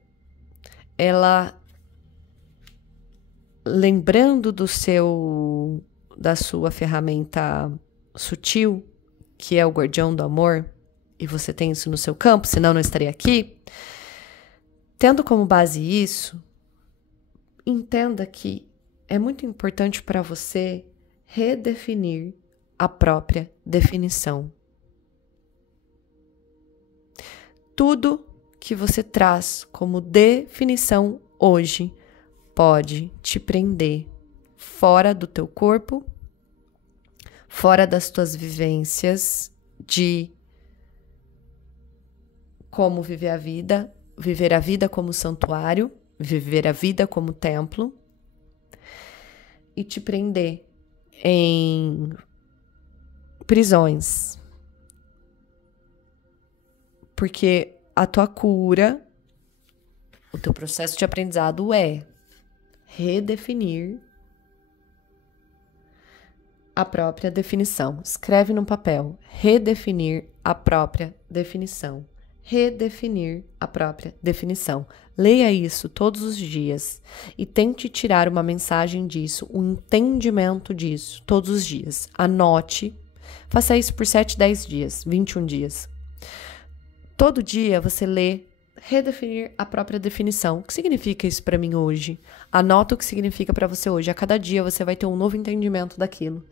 ela, lembrando da sua ferramenta sutil, que é o guardião do amor, e você tem isso no seu campo, senão não estaria aqui. Tendo como base isso, entenda que é muito importante para você redefinir a própria definição. Tudo que você traz como definição hoje pode te prender fora do teu corpo, fora das tuas vivências de como viver a vida como santuário, viver a vida como templo, e te prender em prisões. Porque a tua cura, o teu processo de aprendizado é redefinir a própria definição. Escreve num papel. Redefinir a própria definição. Redefinir a própria definição. Leia isso todos os dias e tente tirar uma mensagem disso, um entendimento disso todos os dias. Anote. Faça isso por 7, 10 dias, 21 dias. Todo dia você lê redefinir a própria definição. O que significa isso para mim hoje? Anota o que significa para você hoje. A cada dia você vai ter um novo entendimento daquilo.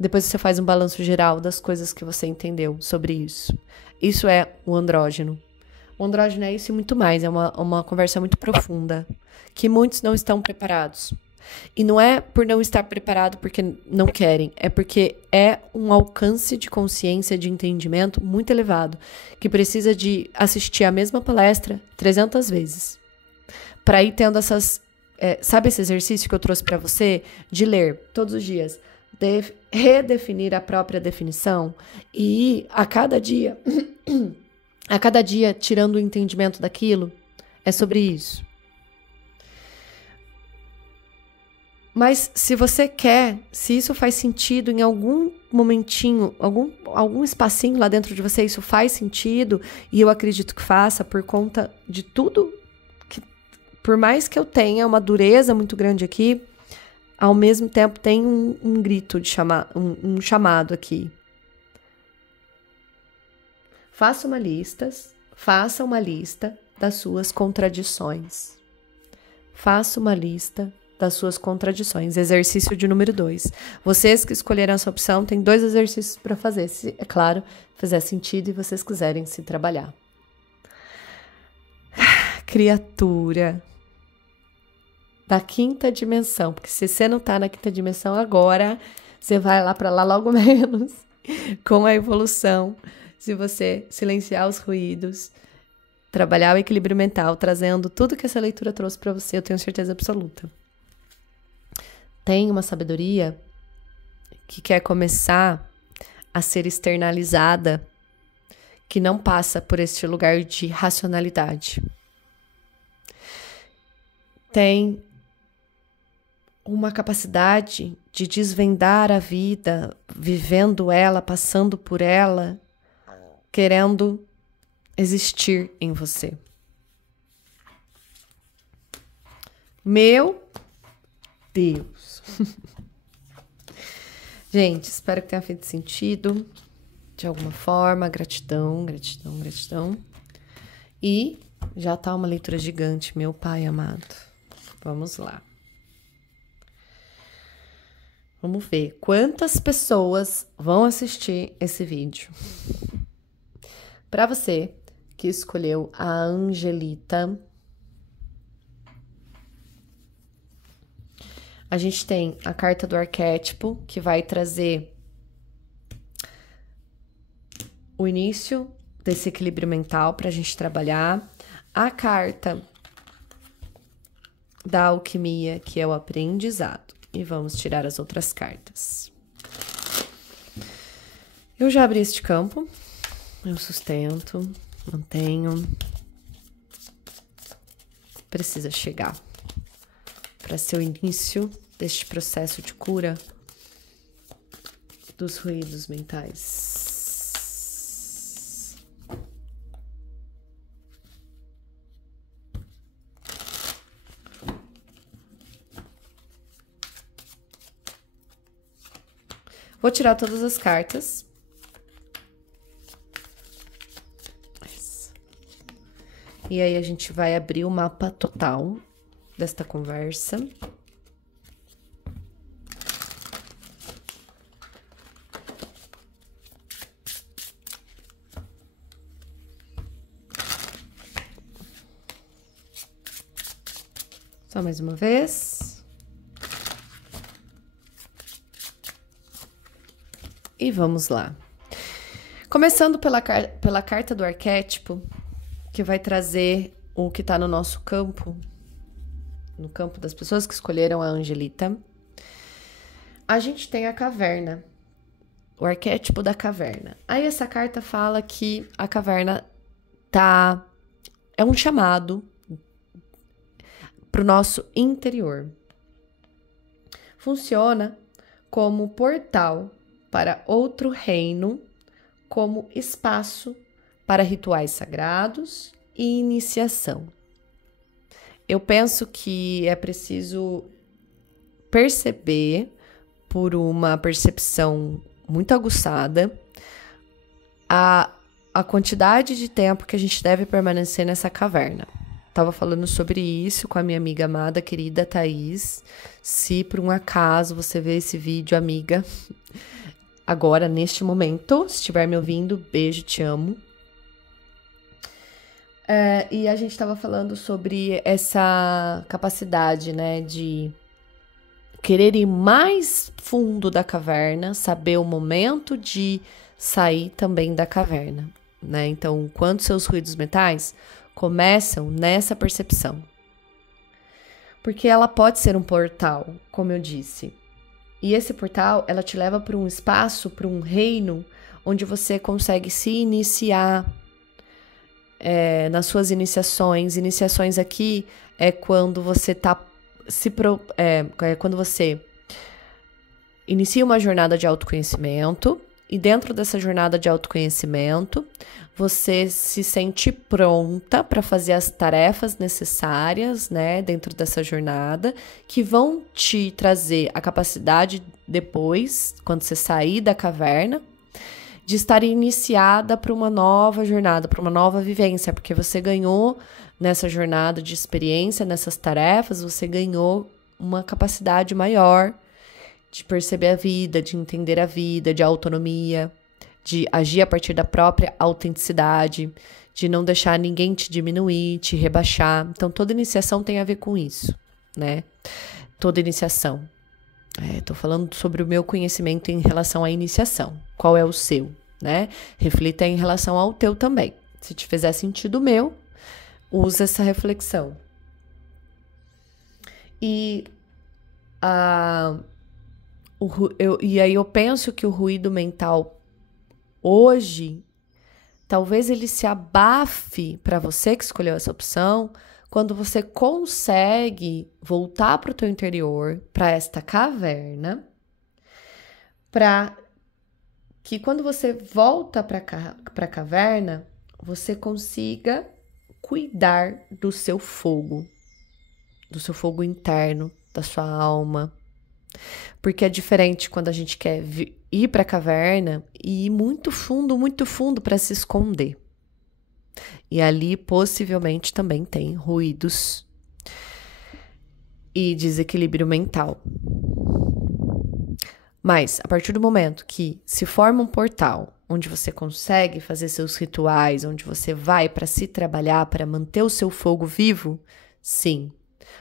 Depois você faz um balanço geral das coisas que você entendeu sobre isso. Isso é o andrógeno. O andrógeno é isso e muito mais. É uma conversa muito profunda, que muitos não estão preparados. E não é por não estar preparado porque não querem, é porque é um alcance de consciência, de entendimento muito elevado, que precisa de assistir a mesma palestra 300 vezes. Para ir tendo essas... sabe esse exercício que eu trouxe para você? De ler todos os dias. Redefinir a própria definição e ir a cada dia, tirando o entendimento daquilo. É sobre isso. Mas se você quer, se isso faz sentido em algum momentinho, algum espacinho lá dentro de você, isso faz sentido, e eu acredito que faça por conta de tudo, que, por mais que eu tenha uma dureza muito grande aqui, ao mesmo tempo tem um grito de um chamado aqui. Faça uma lista das suas contradições. Faça uma lista das suas contradições. Exercício de número 2. Vocês que escolheram essa opção, tem 2 exercícios para fazer, se, é claro, fizer sentido e vocês quiserem se trabalhar. Criatura da 5ª dimensão, porque se você não tá na 5ª dimensão agora, você vai lá para lá logo menos, com a evolução, se você silenciar os ruídos, trabalhar o equilíbrio mental, trazendo tudo que essa leitura trouxe para você, eu tenho certeza absoluta. Tem uma sabedoria que quer começar a ser externalizada, que não passa por este lugar de racionalidade. Tem uma capacidade de desvendar a vida, vivendo ela, passando por ela, querendo existir em você. Meu Deus! Gente, espero que tenha feito sentido de alguma forma. Gratidão, gratidão, gratidão. E já tá uma leitura gigante, meu pai amado. Vamos lá. Vamos ver quantas pessoas vão assistir esse vídeo. Para você que escolheu a Angelita, a gente tem a carta do arquétipo, que vai trazer o início desse equilíbrio mental para a gente trabalhar. A carta da alquimia, que é o aprendizado. E vamos tirar as outras cartas. Eu já abri este campo. Eu sustento, mantenho. Precisa chegar para ser o início deste processo de cura dos ruídos mentais. Vou tirar todas as cartas. E aí a gente vai abrir o mapa total desta conversa. Só mais uma vez. E vamos lá. Começando pela carta do arquétipo, que vai trazer o que está no nosso campo, no campo das pessoas que escolheram a Angelita. A gente tem a caverna, o arquétipo da caverna. Aí essa carta fala que a caverna é um chamado para o nosso interior. Funciona como portal para outro reino, como espaço para rituais sagrados e iniciação. Eu penso que é preciso perceber, por uma percepção muito aguçada, a quantidade de tempo que a gente deve permanecer nessa caverna. Estava falando sobre isso com a minha amiga amada, querida Thaís. Se por um acaso você vê esse vídeo, amiga, agora, neste momento, se estiver me ouvindo, beijo, te amo. E a gente estava falando sobre essa capacidade, né, de querer ir mais fundo da caverna, saber o momento de sair também da caverna, né? Então, quando seus ruídos mentais começam nessa percepção. Porque ela pode ser um portal, como eu disse. E esse portal, ela te leva para um espaço, para um reino, onde você consegue se iniciar nas suas iniciações. Iniciações aqui é quando você quando você inicia uma jornada de autoconhecimento, e dentro dessa jornada de autoconhecimento, você se sente pronta para fazer as tarefas necessárias, né, dentro dessa jornada, que vão te trazer a capacidade depois, quando você sair da caverna, de estar iniciada para uma nova jornada, para uma nova vivência, porque você ganhou nessa jornada de experiência, nessas tarefas, você ganhou uma capacidade maior de perceber a vida, de entender a vida, de autonomia, de agir a partir da própria autenticidade, de não deixar ninguém te diminuir, te rebaixar. Então, toda iniciação tem a ver com isso, né? Toda iniciação. Tô falando sobre o meu conhecimento em relação à iniciação. Qual é o seu, né? Reflita em relação ao teu também. Se te fizer sentido o meu, usa essa reflexão. E aí eu penso que o ruído mental hoje, talvez ele se abafe para você que escolheu essa opção quando você consegue voltar para o teu interior, para esta caverna, para que quando você volta para a caverna, você consiga cuidar do seu fogo interno, da sua alma. Porque é diferente quando a gente quer ir para a caverna e ir muito fundo para se esconder. E ali possivelmente também tem ruídos e desequilíbrio mental. Mas a partir do momento que se forma um portal onde você consegue fazer seus rituais, onde você vai para se trabalhar, para manter o seu fogo vivo, sim,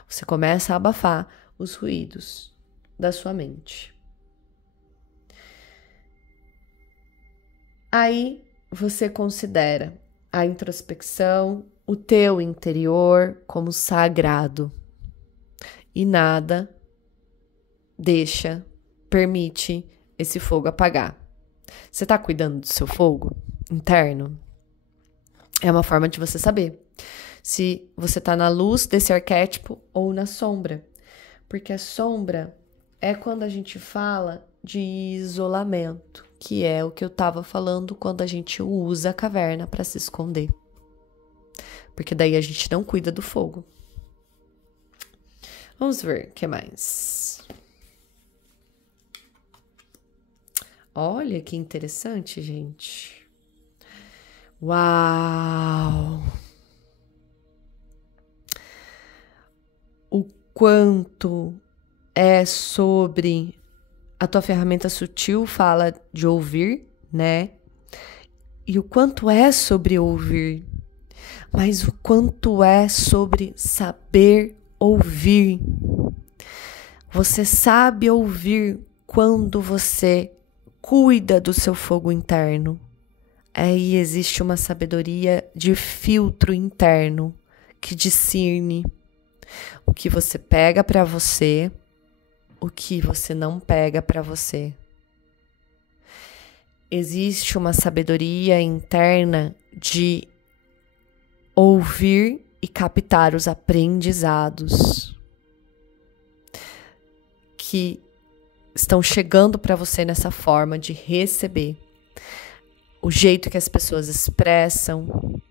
você começa a abafar os ruídos da sua mente. Aí você considera a introspecção, o teu interior como sagrado. E nada permite esse fogo apagar. Você está cuidando do seu fogo interno? É uma forma de você saber se você está na luz desse arquétipo ou na sombra. Porque a sombra é quando a gente fala de isolamento, que é o que eu estava falando quando a gente usa a caverna para se esconder. Porque daí a gente não cuida do fogo. Vamos ver o que mais. Olha que interessante, gente. Uau! O quanto é sobre... A tua ferramenta sutil fala de ouvir, né? E o quanto é sobre ouvir, mas o quanto é sobre saber ouvir. Você sabe ouvir quando você cuida do seu fogo interno. Aí existe uma sabedoria de filtro interno que discerne o que você pega para você, o que você não pega para você. Existe uma sabedoria interna de ouvir e captar os aprendizados que estão chegando para você nessa forma de receber. O jeito que as pessoas expressam,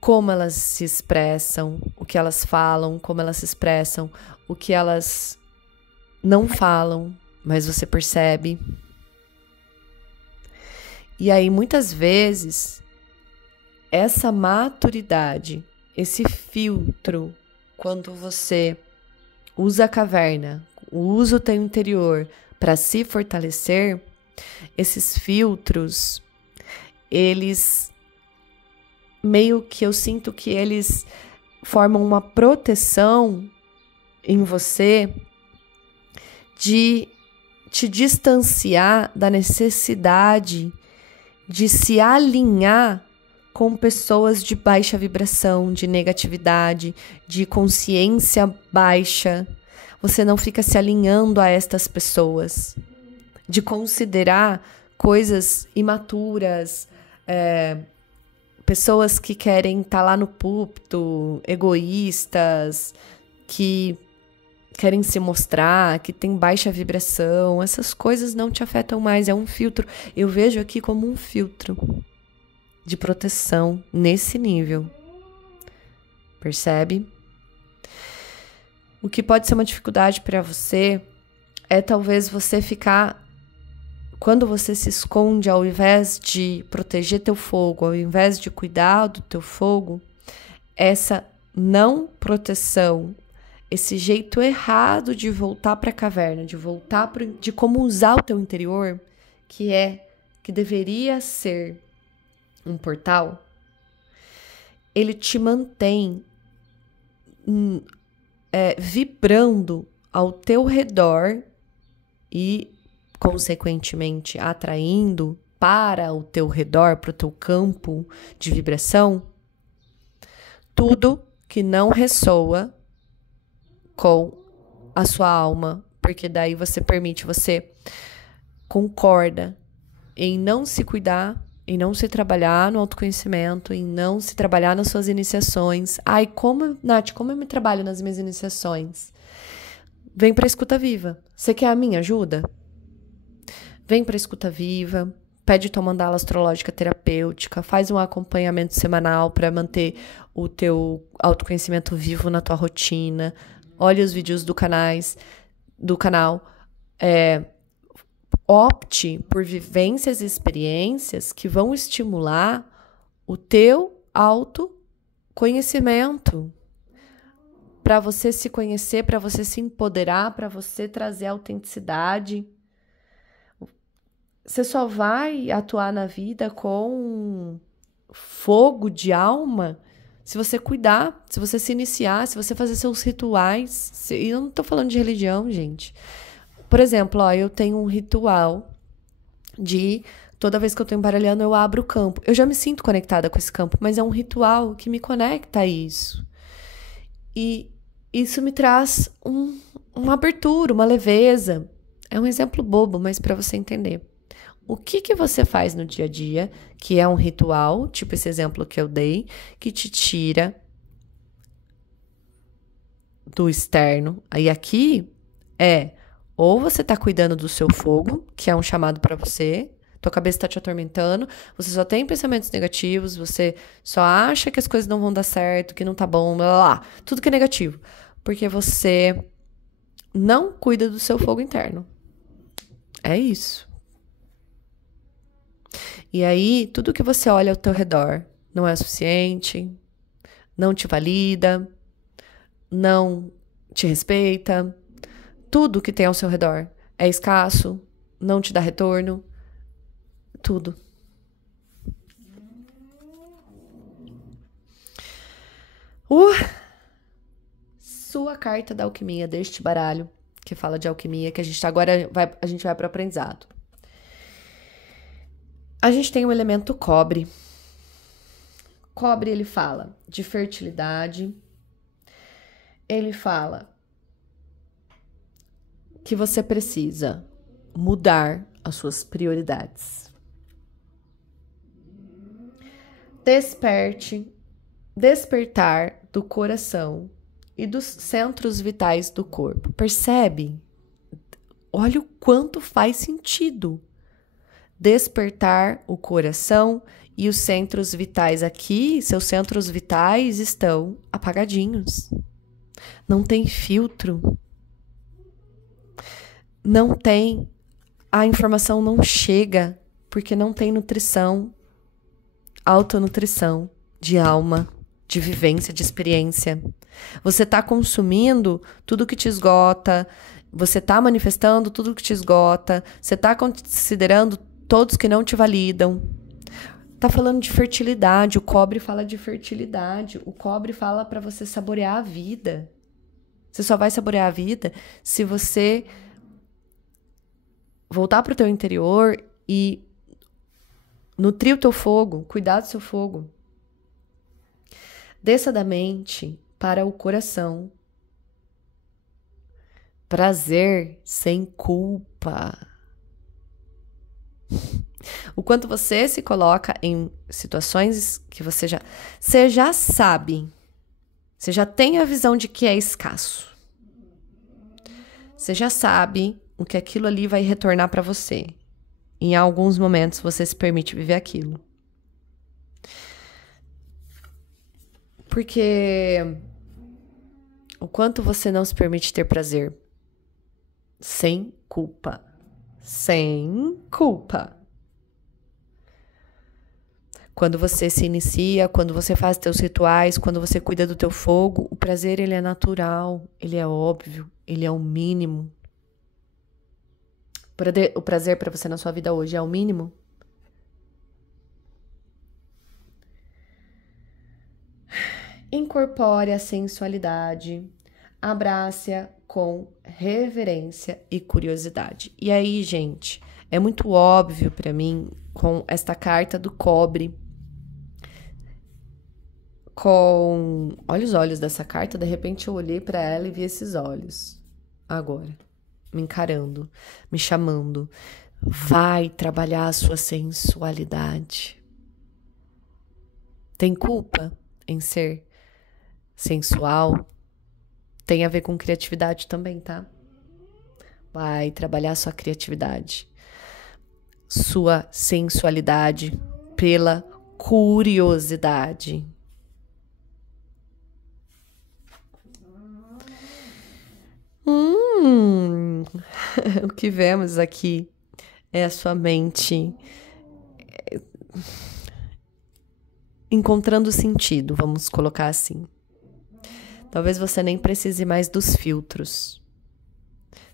como elas se expressam, o que elas falam, como elas se expressam, o que elas não falam, mas você percebe. E aí, muitas vezes, essa maturidade, esse filtro, quando você usa a caverna, usa o teu interior para se fortalecer, esses filtros, eles meio que eu sinto que eles formam uma proteção em você de te distanciar da necessidade de se alinhar com pessoas de baixa vibração, de negatividade, de consciência baixa. Você não fica se alinhando a estas pessoas, de considerar coisas imaturas, pessoas que querem estar lá no púlpito, egoístas, que querem se mostrar, que tem baixa vibração. Essas coisas não te afetam mais, é um filtro. Eu vejo aqui como um filtro de proteção nesse nível. Percebe? O que pode ser uma dificuldade para você é talvez você ficar... Quando você se esconde, ao invés de proteger teu fogo, ao invés de cuidar do teu fogo, essa não proteção, esse jeito errado de voltar para a caverna, de como usar o teu interior, que deveria ser um portal, ele te mantém vibrando ao teu redor e, consequentemente, atraindo para o teu redor, para o teu campo de vibração, tudo que não ressoa com a sua alma, porque daí você concorda em não se cuidar em não se trabalhar no autoconhecimento, em não se trabalhar nas suas iniciações. Ai, Nath, como eu me trabalho nas minhas iniciações? Vem pra escuta viva. Você quer a minha ajuda? Vem pra escuta viva, pede tua mandala astrológica terapêutica, faz um acompanhamento semanal para manter o teu autoconhecimento vivo na tua rotina. Olha os vídeos do canal. Opte por vivências e experiências que vão estimular o teu autoconhecimento. Para você se conhecer, para você se empoderar, para você trazer autenticidade. Você só vai atuar na vida com fogo de alma se você cuidar, se você se iniciar, se você fazer seus rituais. E eu não tô falando de religião, gente. Por exemplo, eu tenho um ritual de toda vez que eu tô embaralhando, eu abro o campo. Eu já me sinto conectada com esse campo, mas é um ritual que me conecta a isso. E isso me traz uma abertura, uma leveza. É um exemplo bobo, mas para você entender. O que você faz no dia a dia, que é um ritual, tipo esse exemplo que eu dei, que te tira do externo. Aí aqui ou você tá cuidando do seu fogo, que é um chamado para você, tua cabeça tá te atormentando, você só tem pensamentos negativos, você só acha que as coisas não vão dar certo, que não tá bom, blá, blá, blá, tudo que é negativo. Porque você não cuida do seu fogo interno. É isso. E aí, tudo que você olha ao teu redor não é o suficiente, não te valida, não te respeita. Tudo que tem ao seu redor é escasso, não te dá retorno. Tudo. Sua carta da alquimia deste baralho, que fala de alquimia, que a gente vai para o aprendizado. A gente tem o elemento cobre. Cobre, ele fala de fertilidade. Ele fala que você precisa mudar as suas prioridades. Despertar do coração e dos centros vitais do corpo. Percebe? Olha o quanto faz sentido. Despertar o coração e os centros vitais. Aqui, seus centros vitais estão apagadinhos. Não tem filtro. Não tem, a informação não chega, porque não tem nutrição, autonutrição de alma, de vivência, de experiência. Você está consumindo tudo que te esgota, você está manifestando tudo que te esgota, você está considerando todos que não te validam. Tá falando de fertilidade, o cobre fala de fertilidade, o cobre fala para você saborear a vida. Você só vai saborear a vida se você voltar para o teu interior e nutrir o teu fogo, cuidar do seu fogo. Desça da mente para o coração. Prazer sem culpa. O quanto você se coloca em situações que você já sabe. Você já tem a visão de que é escasso. Você já sabe o que aquilo ali vai retornar para você. Em alguns momentos você se permite viver aquilo. Porque o quanto você não se permite ter prazer sem culpa. Sem culpa. Quando você se inicia, quando você faz teus rituais, quando você cuida do teu fogo, o prazer, ele é natural, ele é óbvio, ele é o mínimo. O prazer para você na sua vida hoje é o mínimo? Incorpore a sensualidade, abrace-a com reverência e curiosidade. E aí, gente, é muito óbvio para mim, com esta carta do cobre, olha os olhos dessa carta, de repente eu olhei para ela e vi esses olhos, agora, me encarando, me chamando. Vai trabalhar a sua sensualidade. Tem culpa em ser sensual? Tem a ver com criatividade também, tá? Vai trabalhar sua criatividade, sua sensualidade pela curiosidade. O que vemos aqui é a sua mente encontrando sentido, vamos colocar assim. Talvez você nem precise mais dos filtros.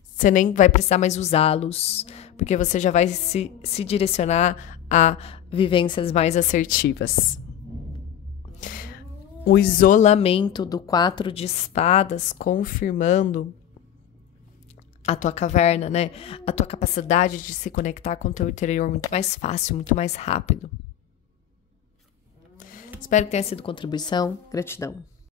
Você nem vai precisar mais usá-los, porque você já vai se direcionar a vivências mais assertivas. O isolamento do 4 de espadas confirmando a tua caverna, né? A tua capacidade de se conectar com o teu interior muito mais fácil, muito mais rápido. Espero que tenha sido contribuição. Gratidão.